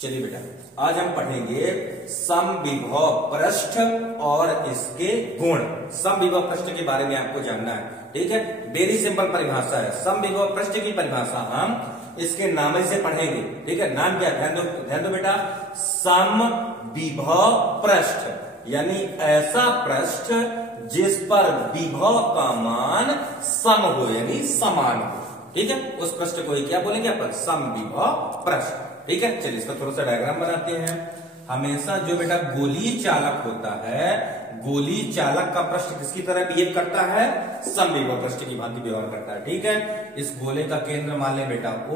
चलिए बेटा, आज हम पढ़ेंगे समविभव पृष्ठ और इसके गुण। समविभव पृष्ठ के बारे में आपको जानना है, ठीक है। वेरी सिंपल परिभाषा है। समविभव पृष्ठ की परिभाषा हम इसके नाम से पढ़ेंगे, ठीक है। नाम क्या? ध्यान दो बेटा, समविभव पृष्ठ यानी ऐसा पृष्ठ जिस पर विभव का मान सम हो यानी समान हो, ठीक है। उस पृष्ठ को ही क्या बोलेंगे अपन? समविभव पृष्ठ, ठीक है। चलिए इसका थोड़ा सा डायग्राम बनाते हैं। हमेशा जो बेटा गोली चालक होता है, गोली चालक का पृष्ठ किसकी तरह बिहेव करता है? समविभव पृष्ठ की भांति व्यवहार करता है, ठीक है। इस गोले का केंद्र मान ले बेटा O,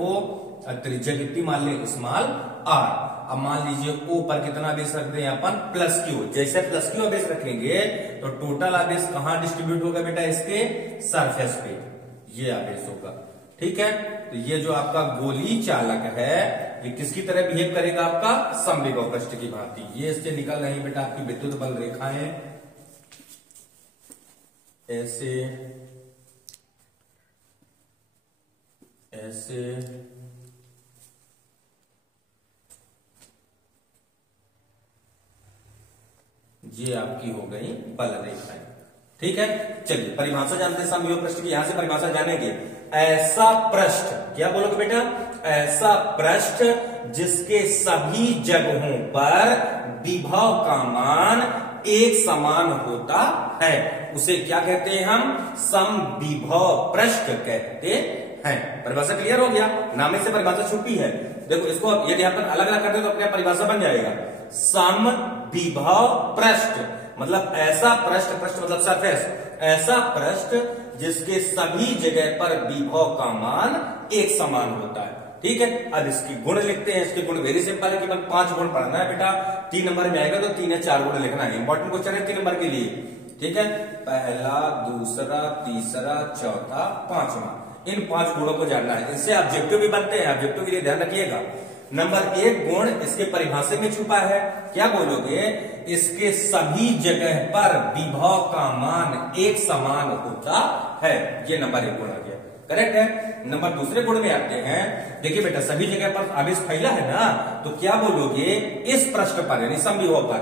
त्रिज्या कितनी मान ले? Small r। अब मान लीजिए O पर कितना आवेश रख दें अपन? Plus Q. जैसे प्लस क्यू आवेश रखेंगे तो टोटल आवेश कहां डिस्ट्रीब्यूट होगा बेटा? इसके सरफेस पे ये आवेश होगा, ठीक है। तो ये जो आपका गोली चालक है ये किसकी तरह बिहेव करेगा? आपका समविभव पृष्ठ की भांति। ये इससे निकल रही बेटा आपकी विद्युत बल रेखाएं, ऐसे ऐसे ये आपकी हो गई बल रेखाएं, ठीक है। चलिए परिभाषा जानते हैं समविभव पृष्ठ की। यहां से परिभाषा जानेंगे। ऐसा पृष्ठ, क्या बोलोगे बेटा? ऐसा पृष्ठ जिसके सभी जगहों पर विभव का मान एक समान होता है उसे क्या कहते हैं? हम समविभव पृष्ठ कहते हैं। परिभाषा क्लियर हो गया? नामे से परिभाषा छुट्टी है। देखो इसको यदि अपन अलग अलग करते तो अपने परिभाषा बन जाएगा। समविभव पृष्ठ मतलब ऐसा पृष्ठ, पृष्ठ मतलब सरफेस, ऐसा पृष्ठ जिसके सभी जगह पर विभव का मान एक समान होता है, ठीक है। अब इसके गुण लिखते हैं। इसके गुण वेरी सिंपल है, केवल 5 गुण पढ़ना है बेटा। 3 नंबर में आएगा तो 3 या 4 गुण लिखना है। इंपॉर्टेंट क्वेश्चन है 3 नंबर के लिए, ठीक है। पहला, दूसरा, तीसरा, चौथा, पांचवा, इन 5 गुणों को जानना है। इससे ऑब्जेक्टिव भी बनते हैं। ऑब्जेक्टिव के लिए ध्यान रखिएगा। नंबर 1 गुण इसके परिभाषा में छुपा है। क्या बोलोगे? इसके सभी जगह पर विभव का मान एक समान होता है। ये नंबर 1 गुण आ गया, करेक्ट है। नंबर दूसरे गुण में आते हैं। देखिए बेटा सभी जगह पर आवेश फैला है ना, तो क्या बोलोगे? इस पृष्ठ पर यानी समविभव पर,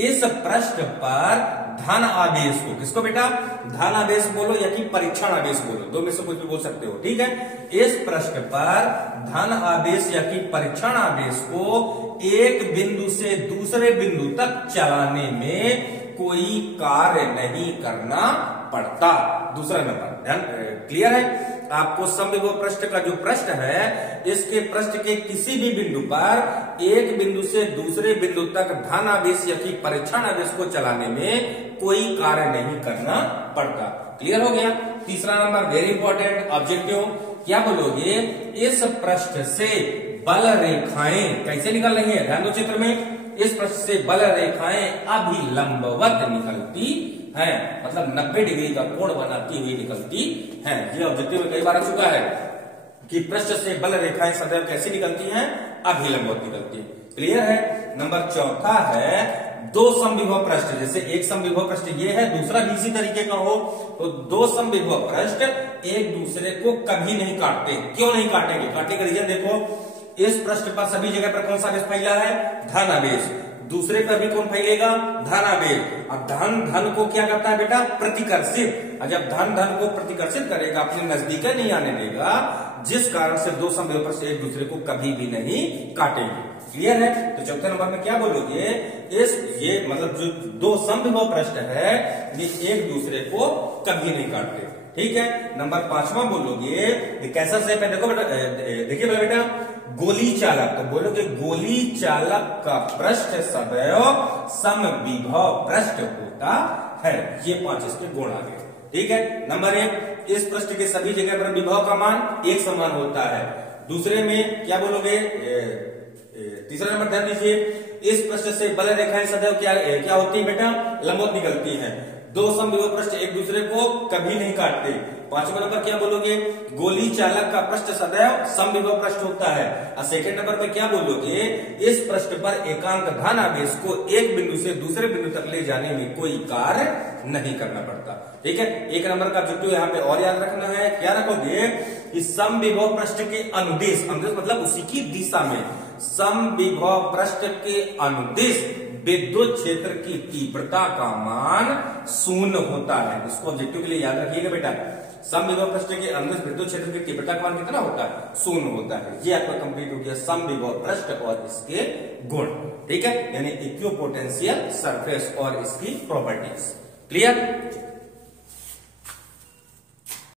इस पृष्ठ पर धन आवेश को, किसको बेटा? धन आवेश बोलो या कि परीक्षण आवेश बोलो, दो में से कुछ भी बोल सकते हो, ठीक है। इस पृष्ठ पर धन आवेश या कि परीक्षण आवेश को एक बिंदु से दूसरे बिंदु तक चलाने में कोई कार्य नहीं करना पड़ता। दूसरा नंबर ध्यान क्लियर है आपको? समविभव पृष्ठ का जो पृष्ठ है, इसके पृष्ठ के किसी भी बिंदु पर एक बिंदु से दूसरे बिंदु तक धन आवेश या कि परीक्षण आवेश को चलाने में कोई कार्य नहीं करना पड़ता। क्लियर हो गया? तीसरा नंबर वेरी इंपॉर्टेंट, ऑब्जेक्टिव। क्या बोलोगे? इस पृष्ठ से बल रेखाएं कैसे निकल रही है? ध्यान दो चित्र में। इस पृष्ठ से बल रेखाएं अभिलंबवत निकलती है, मतलब 90 डिग्री का कोण बनाती हुई निकलती हैं। ये ऑब्जेक्टिव में कई बार आ चुका है कि पृष्ठ से बल रेखाएं सदैव कैसी निकलती हैं? अभिलंबवत निकलती है। क्लियर है? नंबर 4 है दो समविभव पृष्ठ। जैसे एक समविभव पृष्ठ ये है, दूसरा भी इसी तरीके का हो, तो दो समविभव पृष्ठ एक दूसरे को कभी नहीं काटते। क्यों नहीं काटेंगे? काटने का रीजन देखो। इस पृष्ठ पर सभी जगह पर कौन सा आवेश फैला है? धन आवेश। दूसरे पर भी कौन फैलेगा? धन आवेश। अब धन को क्या करता है बेटा? प्रतिकर्षित। और जब धन को प्रतिकर्षित करेगा, अपने नजदीक नहीं आने देगा, जिस कारण से दो समविभव पृष्ठ एक दूसरे को कभी भी नहीं काटेंगे। क्लियर है? तो चौथे नंबर में क्या बोलोगे? ये मतलब जो दो समविभव पृष्ठ है ये एक दूसरे को कभी नहीं काटते, ठीक है। नंबर 5वां बोलोगे ये कैसा शेप है? देखो बेटा, देखिए बेटा, गोली चालक। तो बोलोगे गोली चालक का पृष्ठ सदैव समविभव पृष्ठ होता है। ये 5 इसके गुण आ गए, ठीक है। नंबर 1, इस पृष्ठ के सभी जगह पर विभव का मान एक समान होता है। दूसरे में क्या बोलोगे? तीसरा नंबर ध्यान दीजिए, इस पृष्ठ से बल रेखाएं सदैव क्या होती है बेटा? लंबवत निकलती हैं। दो समविभव पृष्ठ एक दूसरे को कभी नहीं काटते। 5वां नंबर क्या बोलोगे? गोली चालक का पृष्ठ सदैव समविभव पृष्ठ होता है। और सेकंड नंबर में क्या बोलोगे? इस पृष्ठ पर एकांक धन आवेश को एक बिंदु से दूसरे बिंदु तक ले जाने में कोई कार्य नहीं करना पड़ता, ठीक है। एक नंबर का ऑब्जेक्टिव यहाँ पे और याद रखना है। क्या रखोगे? इस समविभव पृष्ठ के अनुदेश, अनुदेश मतलब उसी की दिशा में समविभव पृष्ठ के अनुदिश विद्युत क्षेत्र की तीव्रता का मान 0 होता है। इसको ऑब्जेक्टिव के लिए याद रखिएगा बेटा, समविभव पृष्ठ के अनुदिश विद्युत क्षेत्र की तीव्रता का मान कितना होता है? 0 होता है। ये आपका कंप्लीट हो गया समविभव पृष्ठ और इसके गुण। ठीक है, यानी इक्विपोटेंशियल सरफेस और इसकी प्रॉपर्टीज। क्लियर?